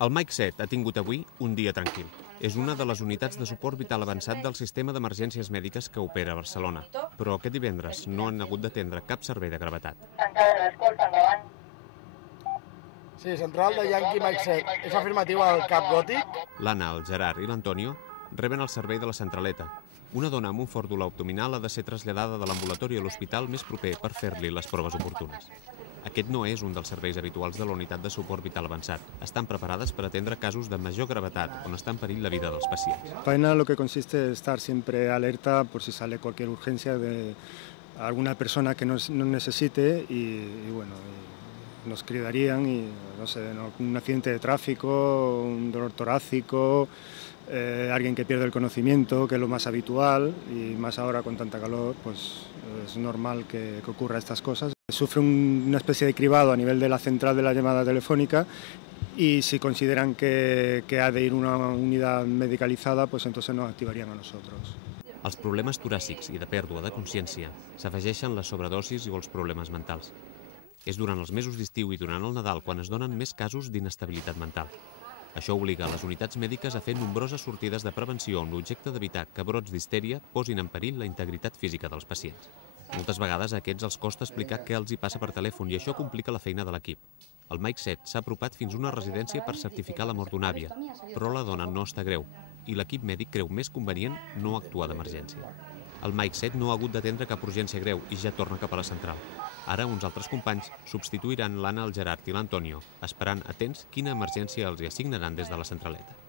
El Mike 7 ha tingut avui un dia tranquil. És una de les unitats de suport vital avançat del sistema d'emergències mèdiques que opera a Barcelona. Però aquest divendres no han hagut d'atendre cap servei de gravetat. Sí, central de Yankee Mike 7. És afirmatiu al Cap Gòtic? L'Anna, el Gerard i l'Antonio reben el servei de la centraleta. Una dona amb un fort dolor abdominal ha de ser traslladada de l'ambulatori a l'hospital més proper per fer-li les proves oportunes. Aquest no és un dels serveis habituals de la unitat de suport vital avançat. Estan preparades per atendre casos de major gravetat on està en perill la vida dels pacients. La faena lo que consiste es estar siempre alerta por si sale cualquier urgencia de alguna persona que nos necesite y bueno, nos cridarían y no sé, un accidente de tráfico, un dolor torácico, alguien que pierde el conocimiento, que es lo más habitual y más ahora con tanta calor, pues es normal que ocurra estas cosas. Sufre una especie de cribado a nivel de la central de la llamada telefónica y si consideran que ha de ir una unidad medicalizada, pues entonces nos activarían a nosotros. Els problemes toràcics i de pèrdua de consciència s'afegeixen les sobredosis i els problemes mentals. És durant els mesos d'estiu i durant el Nadal quan es donen més casos d'inestabilitat mental. Això obliga a les unitats mèdiques a fer nombroses sortides de prevenció amb l'objecte d'evitar que brots d'histèria posin en perill la integritat física dels pacients. Moltes vegades a aquests els costa explicar què els hi passa per telèfon i això complica la feina de l'equip. El Mike 7 s'ha apropat fins a una residència per certificar la mort d'una àvia, però la dona no està greu i l'equip mèdic creu més convenient no actuar d'emergència. El Mike 7 no ha hagut d'atendre cap urgència greu i ja torna cap a la central. Ara uns altres companys substituiran l'Anna, el Gerard i l'Antonio, esperant atents quina emergència els hi assignaran des de la centraleta.